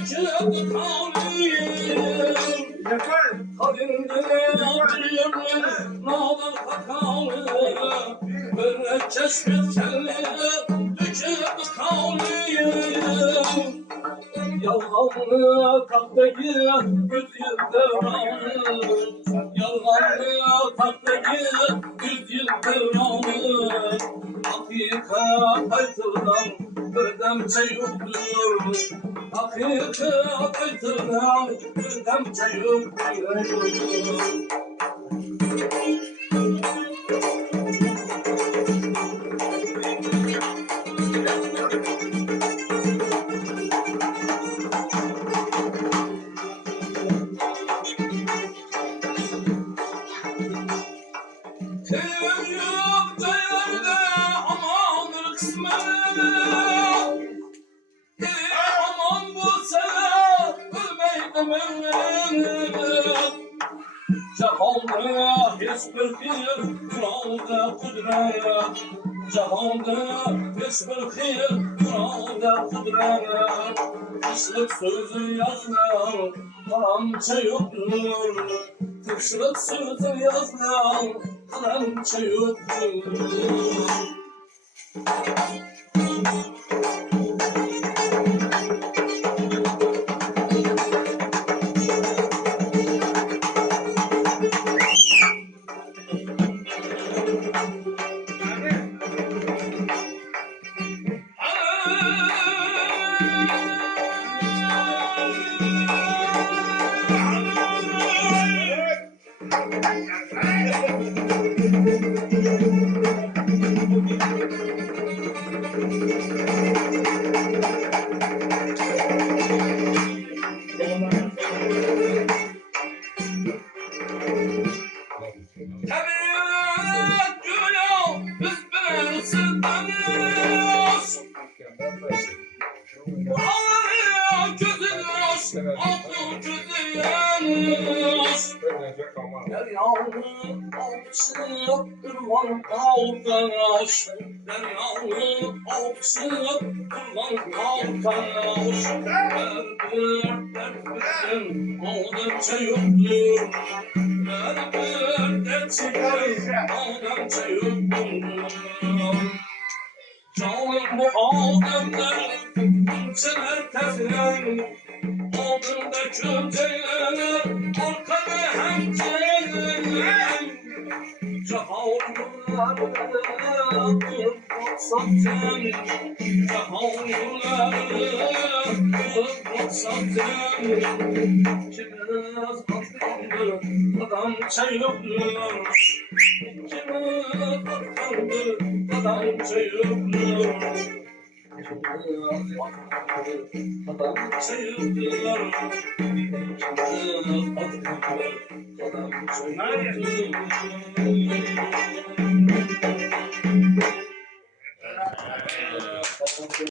küçük kavliyim. Kadındır nağlar kakalı, böyle çeşmet kelli, küçük kavliyim. Yalğanlı tahtayı yüz yıldır alır, yalğanlı tahtayı yüz yıldır alır. Hakikat aytılan ödemce yoktur, hakikat aytılan ödemce yoktur. Kıyım değerde amandır kısmet, aman bu sene ölmeydim. Cahanda hiçbir khir kuralda kudret, cahanda hiçbir khir kuralda kudret. Kışlık sözü yazlar karamça yoktur, kışlık sözü yazlar karamça yoktur. Tabiat gülüyor, biz birisiz. Ağlıyor gözünüz, aklı gözünüz. Deryanın altısı durman kalkaş, deryanın altısı durman kalkaş. Derdim aldıkça yoktur, aldıkça yoktur. Canım bu aldımda kimseler tezler, aldımda kömceler, arkada hemceler. Cahanlarım baksatın, cahanlarım baksatın. Kimiz atkandır, adamça yoktur. Kimiz atkandır, adamça yoktur. Adamça yoktur. Kimiz atkandır, adamça yoktur.